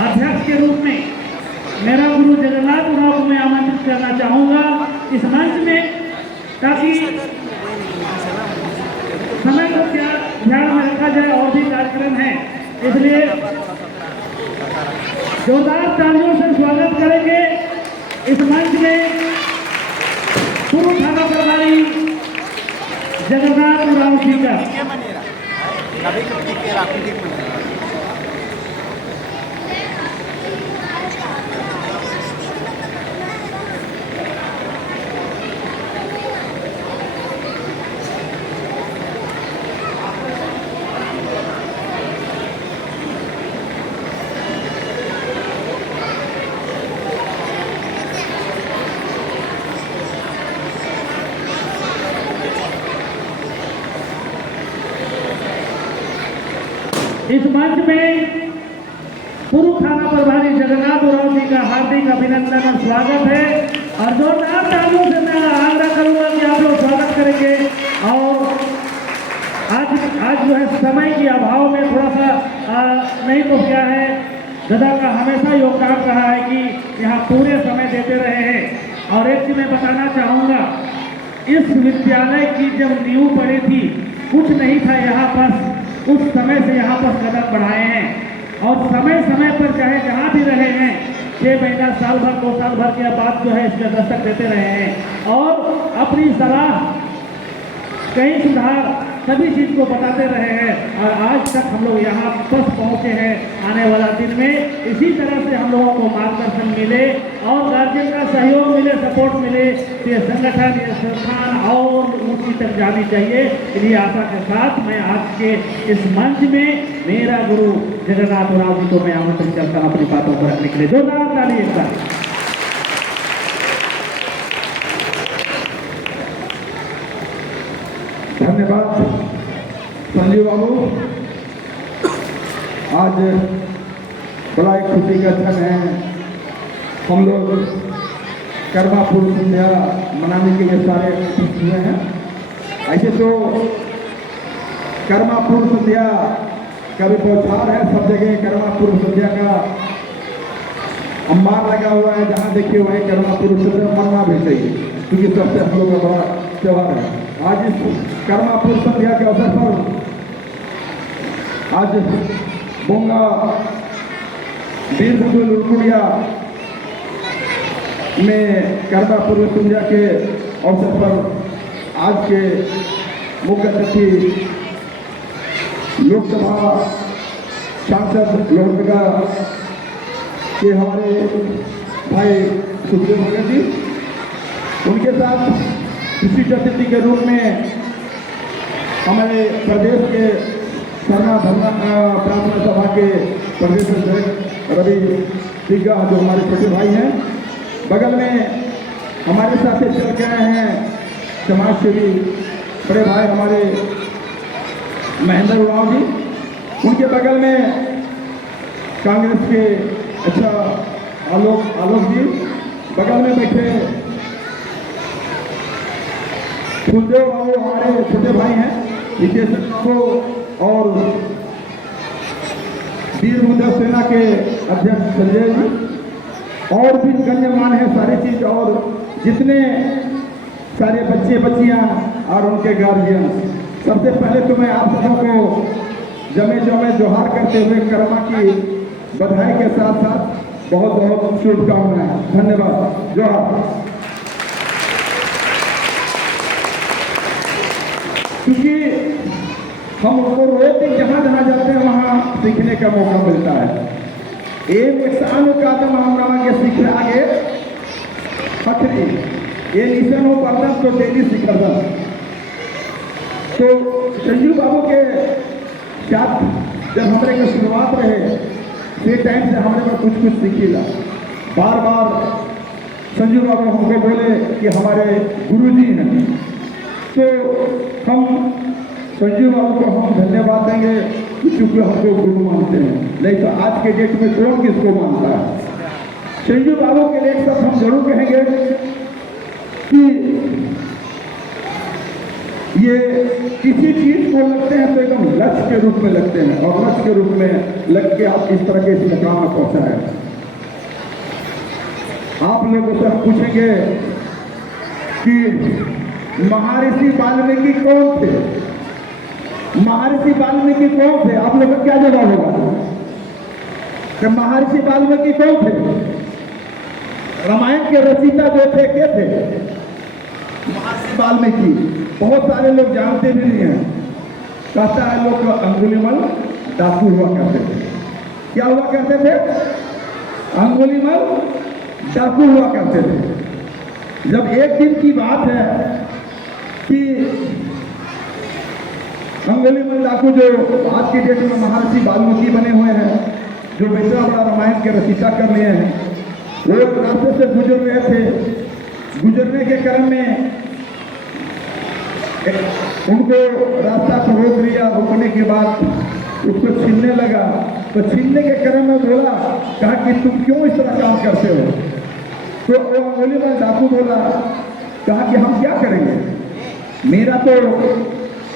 अध्यक्ष के रूप में मेरा गुरु जगन्नाथ उरांव को मैं आमंत्रित करना चाहूँगा इस मंच में, ताकि समय को ध्यान में रखा जाए और भी कार्यक्रम है, इसलिए जोरदार तालियों से स्वागत करेंगे इस मंच में पूर्व थाना प्रभारी जगन्नाथ उरांव जी का। इस मंच में पूर्व थाना प्रभारी जगन्नाथ उरांव जी का हार्दिक अभिनंदन और स्वागत है, और जोरदार तालियों से मैं आग्रह करूंगा कि आप लोग स्वागत करेंगे। और आज जो है समय के अभाव में थोड़ा सा नहीं तो क्या है, दादा का हमेशा योगदान रहा है कि यहाँ पूरे समय देते रहे हैं। और एक चीज मैं बताना चाहूँगा, इस विद्यालय की जब नींव पड़ी थी कुछ नहीं था यहाँ पर, उस समय से यहाँ पर कदम बढ़ाए हैं और समय समय पर चाहे जहाँ भी रहे हैं 6 महीना, साल भर, 2 साल भर के बाद जो है इसमें दस्तक देते रहे हैं और अपनी सलाह, कई सुधार, सभी चीज़ को बताते रहे हैं। और आज तक हम लोग यहाँ बस पहुँचे हैं। आने वाला दिन में इसी तरह से हम लोगों को मार्गदर्शन मिले और गार्जियन का सहयोग मिले, सपोर्ट मिले, ये संगठन, ये संस्थान और ऊँची तक जानी चाहिए। इन्हीं आशा के साथ मैं आज के इस मंच में मेरा गुरु जगन्नाथ उरांव जी को मैं आमंत्रित करता हूँ अपनी बातों को रखने के लिए। जोरदार ताली एक बार। धन्यवाद संजीव बाबू। आज बड़ा एक खुशी का क्षण है, हम लोग कर्मा पूर्व संध्या मनाने के लिए सारे उपस्थित हुए हैं। ऐसे तो कर्मा पूर्व संध्या का भी बौछार है, सब जगह कर्मा पूर्व संध्या का अम्बार लगा हुआ है, जहाँ देखिए वहीं कर्मा पूर्व संध्या मनाना भी चाहिए, क्योंकि सबसे हम लोग का बड़ा त्यौहार है। आज इस कर्मा पूर्व संध्या के अवसर पर आज बोंगा वीर बुद्धू लुड़कुड़िया में कर्मा पूर्व संध्या के अवसर पर आज के मुख्य अतिथि लोकसभा सांसद लोहरदगा के हमारे भाई सुखदेव भगत जी, उनके साथ विशिष्ट अतिथि के रूप में हमारे प्रदेश के सरना प्रार्थना सभा के प्रदेश अध्यक्ष रवि दिग्गा, जो हमारे छोटे भाई हैं। बगल में हमारे साथ चल के आए हैं समाज सेवी बड़े भाई हमारे महेंद्र उरांव जी, उनके बगल में कांग्रेस के अच्छा आलोक जी, बगल में बैठे फूलदेव बाबू हमारे छोटे भाई हैं, विकेश बाबू, और वीर बुद्धू सेना के अध्यक्ष संजय जी, और भी गण्यमान है सारी चीज, और जितने सारे बच्चे बच्चियां और उनके गार्जियन। सबसे पहले तो मैं आप सबों को जमे जमे जोहार करते हुए कर्मा की बधाई के साथ साथ बहुत बहुत शुभकामनाएं। धन्यवाद। जोहार। क्योंकि हम उनको रोज जहाँ जहाँ जाते हैं वहाँ सीखने का मौका मिलता है। एक साल का तो हम के सीख आगे पथरी ये निशन हो पर्दन तो डेली सीखता। तो संजीव बाबू के साथ जब हमारे की शुरुआत रहे ये टाइम से हमारे में कुछ कुछ सीखीला। बार बार संजीव बाबू हमको बोले कि हमारे गुरुजी हैं, तो हम संजीव बाबू को हम धन्यवाद देंगे क्योंकि हमको गुरु मानते हैं। नहीं तो आज के डेट में कौन किसको मानता है। संजीव बाबू के लिए एक सब हम जरूर कहेंगे कि ये किसी चीज को लगते हैं तो एकदम लक्ष्य के रूप में लगते हैं और लक्ष्य के रूप में लग के आप इस तरह के इस मुकाम में पहुंचा है। आप लोगों से हम पूछेंगे कि महर्षि वाल्मीकि कौन थे? महर्षि वाल्मीकि कौन थे? आप लोगों का क्या जवाब होगा कि महर्षि वाल्मीकि कौन थे? रामायण के रचयिता जो थे क्या थे? महर्षि वाल्मीकि। बहुत सारे लोग जानते भी नहीं हैं। कहता है लोग अंगुलीमल डाकू हुआ करते थे। क्या हुआ करते थे? अंगुलीमल डाकू हुआ करते थे। जब एक दिन की बात है कि अंगुलीमल डाकू जो आज की डेट में महर्षि वाल्मीकि बने हुए हैं, जो बेटा बड़ा रामायण के रचयिता कर लिए हैं, वो रास्ते से गुजर रहे थे। गुजरने के क्रम में उनको रास्ता को रोक लिया। रोकने के बाद उसको छीनने लगा। तो छीनने के क्रम में बोला, कहा कि तुम क्यों इस तरह काम करते हो? तो वो अंगुलीमल डाकू बोला, कहा कि हम क्या करेंगे, मेरा तो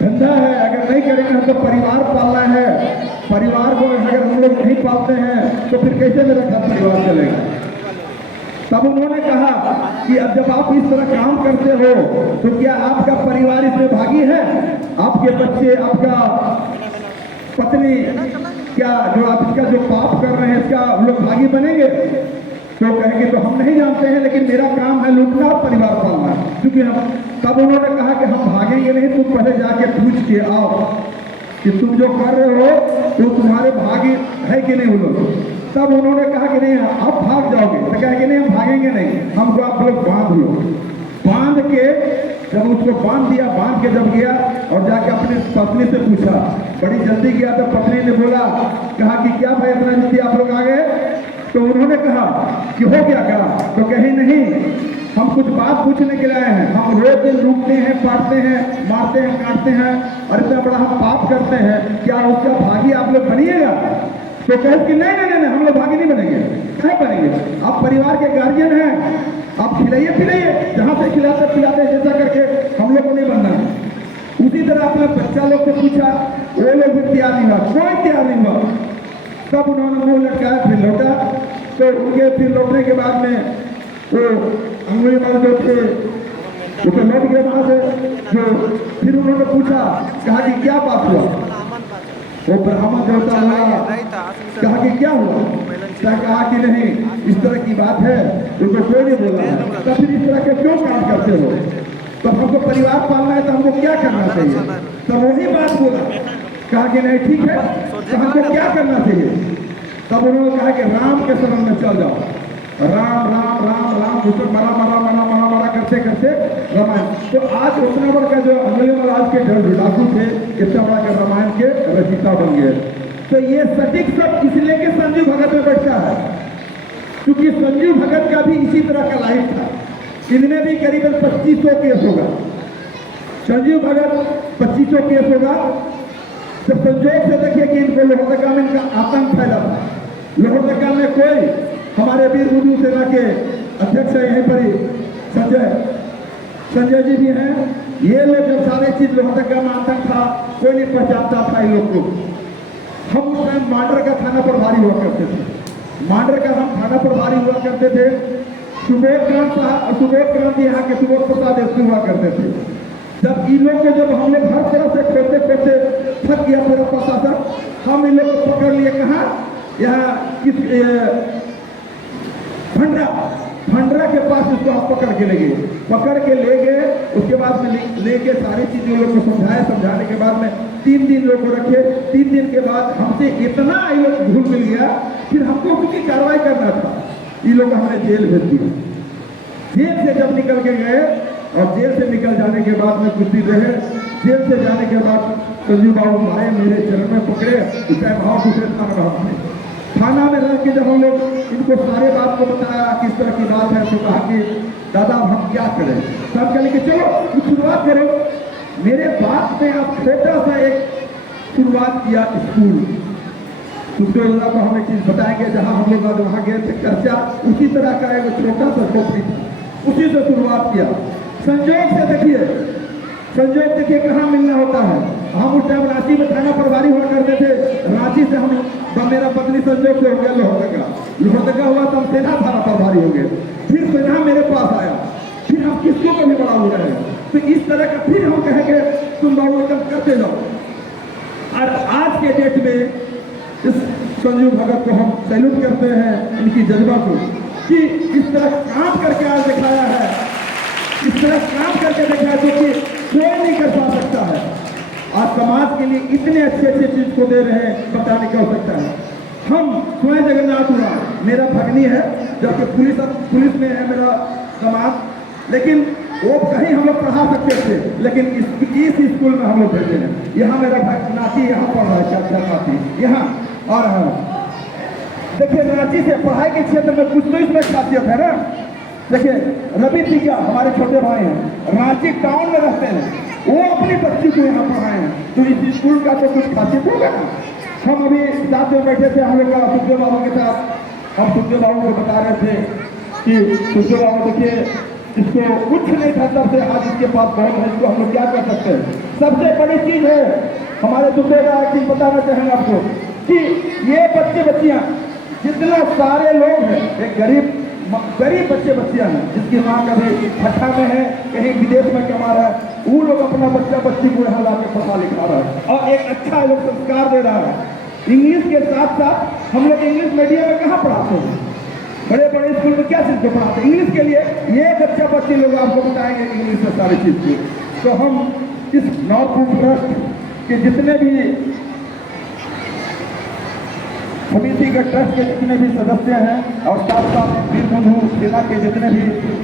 धंधा है, अगर नहीं करेंगे तो परिवार पालना है। परिवार को अगर हम लोग नहीं पालते हैं तो फिर कैसे मेरा घर परिवार चलेगा? तब उन्होंने कहा कि अब जब आप इस तरह काम करते हो तो क्या आपका परिवार इसमें भागी है? आपके बच्चे, आपका पत्नी, क्या जो आप इसका जो पाप कर रहे हैं इसका हम लोग भागी बनेंगे? तो कहेंगे तो हम नहीं जानते हैं, लेकिन मेरा काम है लूटना और परिवार पालना। क्योंकि हम तब उन्होंने कहा कि हम भागेंगे नहीं, तुम पहले जाके पूछ के आओ कि तुम जो कर रहे हो तो तुम्हारे भागी है कि नहीं वो लोग। तब उन्होंने कहा कि नहीं आप भाग जाओगे। तो कहा कि नहीं हम भागेंगे नहीं, हमको आप लोग बांध लो। बांध के जब उसको बांध दिया, बांध के जब गया और जाके अपनी पत्नी से पूछा, बड़ी जल्दी गया तो पत्नी ने बोला, कहा कि क्या भाई इतना जल्दी आप लोग आ गए? तो उन्होंने कहा कि हो गया क्या? तो कहीं नहीं, हम कुछ बात पूछने के लिए आए हैं। हम रोज दिन लूटते हैं, काटते हैं, मारते हैं, काटते हैं और इतना बड़ा हम पाप करते हैं, क्या उसका भागी आप लोग बनिएगा? तो कहे कि नहीं नहीं नहीं, हम लोग भागी नहीं बनेंगे। क्या बनेंगे? आप परिवार के गार्जियन हैं, आप खिलाइए पिलाइए, जहाँ से खिलाते पिलाते जैसा करके हम लोग को नहीं बनना है। उसी तरह अपने बच्चा लोग से पूछा, वो लोग भी तैयार नहीं हुआ, कोई तैयार नहीं हुआ। तब उन्होंने मुंह लटकाया, फिर लौटा। तो उनके फिर लौटने के बाद में वो अंगुलीमल जो थे वो तो लौट गए वहां से। जो फिर उन्होंने पूछा, कहा कि क्या बात हुआ? वो ब्राह्मण देवता हुआ, कहा कि क्या हुआ? कहा कि नहीं इस तरह की बात है, उनको कोई नहीं बोला है। तो फिर इस तरह के क्यों काम करते हो? तो हमको परिवार पालना है तो हमको क्या करना चाहिए? तब वही बात बोला, कहा कि नहीं ठीक है, तो हमको क्या करना चाहिए? तब उन्होंने कहा कि राम के शरण में चल जाओ। राम राम राम राम घुसर मरा मरा मरा मरा मरा करते करते रामायण। तो आज उतना बड़ा का जो अंगुलीमल आज के डाकू थे, इतना बड़ा का रामायण के रचयिता बन गए। तो ये सटीक सब इसलिए के संजीव भगत में बैठता है, क्योंकि संजीव भगत का भी इसी तरह का लाइफ था। इनमें भी करीबन 2500 केस होगा। संजीव भगत 2500 केस होगा। तो संजोग से देखिए कि इनको लोहरदगा में इनका आतंक फैला था। लोहरदगा में कोई हमारे वीर बुद्धू सेना के अध्यक्ष है, यहीं पर ही संजय जी भी हैं। ये लोग जब सारे चीज लोहरदगा में आतंक था, कोई नहीं पहचानता था इन लोग को। हम उस टाइम मांडर का थाना प्रभारी हुआ करते थे। मांडर का हम थाना प्रभारी हुआ करते थे। सुबोध क्रांति यहाँ के सुबोध प्रसाद एसपी हुआ करते थे। जब इन लोग के जब हमने हर तरफ से खोजते खोजते थक गया पूरा प्रशासन, हम इन लोग को पकड़ लिए। कहाँ? यहाँ किस भंडरा के पास इसको आप पकड़ के ले गए। पकड़ के ले गए, उसके बाद में लेके सारी चीजें लोग को समझाए। समझाने के बाद में 3 दिन लोग को रखे। 3 दिन के बाद हमसे इतना ये लोग घुल मिल गया, फिर हमको उनकी कार्रवाई करना था। ये लोग हमने जेल भेज दिया। जेल से जब निकल के गए और जेल से निकल जाने के बाद में कुछ दिन रहे। जेल से जाने के बाद संजीव बाबू आए, मेरे चरण में पकड़े, उसका भाव दूसरे थाना में रह के जब हम लोग इनको सारे बात को बताया किस तरह की बात है, तो कहा कि दादा हम क्या करें? सब कहें कि चलो कुछ शुरुआत करो। मेरे बात में आप छोटा सा एक शुरुआत किया स्कूल। दूसरे को हम एक चीज बताएंगे, जहाँ हम लोग आज वहाँ गए थे चर्चा, उसी तरह का एक छोटा सा झोपड़ी था, उसी से शुरुआत किया। संजोग से देखिए, संजोग देखिए कहाँ मिलना होता है। हम उस टाइम रांची में थाना प्रभारी हुआ करते थे। रांची से हम मेरा पत्नी संजोग से हो गया लोहरदगा हुआ तो हम सेना थाना प्रभारी हो गए। फिर सेना मेरे पास आया, फिर हम किसको कभी बड़ा हो रहे हैं। तो इस तरह का फिर हम कहेंगे तुम बाबू एकदम करते जाओ। और आज के डेट में इस संजू भगत को हम सैल्यूट करते हैं, इनकी जज्बा को, कि इस तरह काम करके आज दिखाया है, इस तरह काम करके दिखाया जो कि कोई नहीं कर पा सकता है। आज समाज के लिए इतने अच्छे चीज को दे रहे हैं, बताने क्या हो सकता है। हम स्वयं जगन्नाथ उरांव मेरा भगनी है, जबकि पुलिस में है मेरा समाज, लेकिन वो कहीं हम लोग पढ़ा सकते थे, लेकिन इस स्कूल में हम लोग भेजे हैं। यहाँ मेरा नाती यहाँ पढ़ रहा है, क्या नाती यहाँ। और देखिए रांची से पढ़ाई के क्षेत्र में कुछ तो इसमें खासियत है ना। देखिए रवि तिजा हमारे छोटे भाई हैं, रांची टाउन में रहते हैं, वो अपनी बच्ची को यहाँ पढ़ाए हैं, तो इस स्कूल का तो कुछ खासियत होगा ना। हम अभी साथ में बैठे थे हम लोग का सुखदेव बाबू के साथ। हम सुखदेव बाबू को बता रहे थे कि सुखदेव बाबू देखिए इसको कुछ नहीं था, तब से आज इसके पास बहुत है, इसको हम लोग क्या कर सकते हैं। सबसे बड़ी चीज है हमारे सुखदेव का एक चीज बताना चाहेंगे आपको कि ये बच्चे बच्चियां जितना सारे लोग हैं, एक गरीब बच्चे बच्चियां हैं जिसकी माँ कभी भट्ठा में है, कहीं विदेश में कमा रहा है, वो लोग अपना बच्चा बच्ची को यहाँ लाके पढ़ा लिखा रहा है और एक अच्छा लोग संस्कार दे रहा है। इंग्लिश के साथ साथ हम लोग इंग्लिश मीडियम में कहाँ पढ़ाते हैं, बड़े बड़े स्कूल में क्या चीज को पढ़ाते हैं इंग्लिश के लिए। ये बच्चा बच्चे लोग आपको बताएंगे इंग्लिश में सारी चीज की। तो हम इस नॉर्थ ट्रस्ट के जितने भी समिति के ट्रस्ट के जितने भी सदस्य हैं और साथ साथ वीर बंधु सेना के जितने भी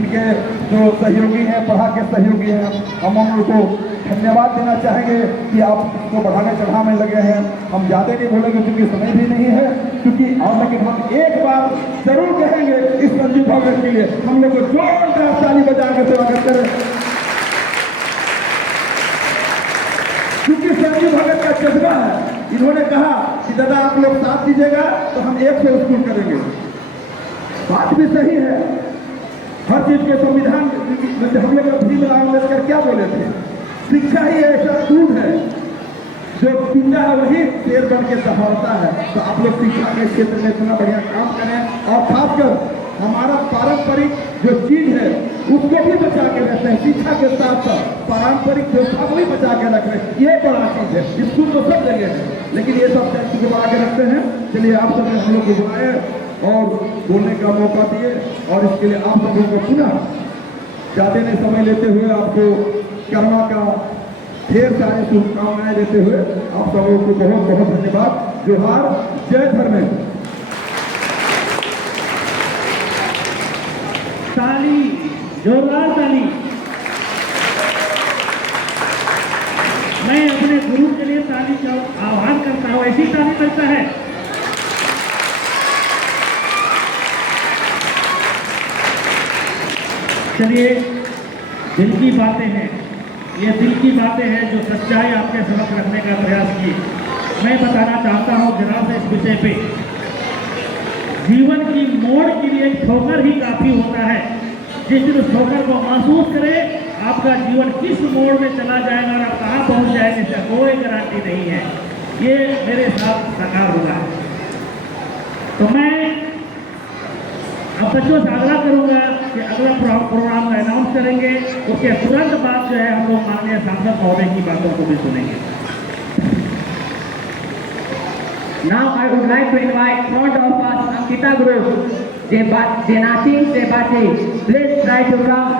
इनके जो सहयोगी हैं, पढ़ा के सहयोगी हैं, हम उन लोगों को धन्यवाद देना चाहेंगे कि आप इसको बढ़ाने चढ़ाने लगे हैं। हम ज़्यादा नहीं बोलेंगे क्योंकि समय भी नहीं है, क्योंकि और लेकिन हम एक बार जरूर कहेंगे इस संजू भगत के लिए हम लोग को जोरदार ताली बजा के स्वागत करें, क्योंकि संजू भगत का जज्बा है। इन्होंने कहा कि दादा आप लोग साथ दीजिएगा तो हम 100 स्कूल करेंगे। बात भी सही है, हर चीज के संविधान हम लोग भीमराव अम्बेडकर क्या बोले थे, शिक्षा ही ऐसा दूध है जो पीता है वही शेर बन के सहारता है। तो आप लोग शिक्षा के क्षेत्र में इतना बढ़िया काम करें और खासकर हमारा पारंपरिक जो चीज है उसको भी बचा के रखते हैं। शिक्षा के साथ साथ पारंपरिक व्यवस्था को भी बचा के रख रहे हैं, ये बड़ा चीज है। स्कूल तो सब जगह है, लेकिन ये सब चीज को बना के रखते हैं। चलिए आप सब हम लोग को बुलाए और बोलने का मौका दिए, और इसके लिए आप सबों को पुनः ज़्यादा नहीं समय लेते हुए आपको कर्मा का ढेर सारी शुभकामनाएं देते हुए आप सबों को बहुत बहुत धन्यवाद। जोहार, जय धर्मेंद्र। ताली, जोरदार ताली। मैं अपने गुरु के लिए ताली का आह्वान करता हूँ, ऐसी ताली करता है। चलिए, दिल की बातें हैं, ये दिल की बातें हैं जो सच्चाई आपके समक्ष रखने का प्रयास किए। मैं बताना चाहता हूँ जरा से इस विषय पे, जीवन की मोड़ के लिए ठोकर ही काफी होता है। जिस दिन उस ठोकर को महसूस करें, आपका जीवन किस मोड़ में चला जाएगा और आप कहाँ पहुँच जाएंगे इसका कोई गारंटी नहीं है। ये मेरे साथ साकार हुआ है। तो मैं अब बच्चों से आग्रह करूंगा कि अगला प्रोग्राम अनाउंस करेंगे, उसके तुरंत बाद जो है हम लोग माननीय सांसद महोदय की बातों को भी सुनेंगे। Now I would like to invite front of us Ankita Group, Jenati Sebati. Please try to come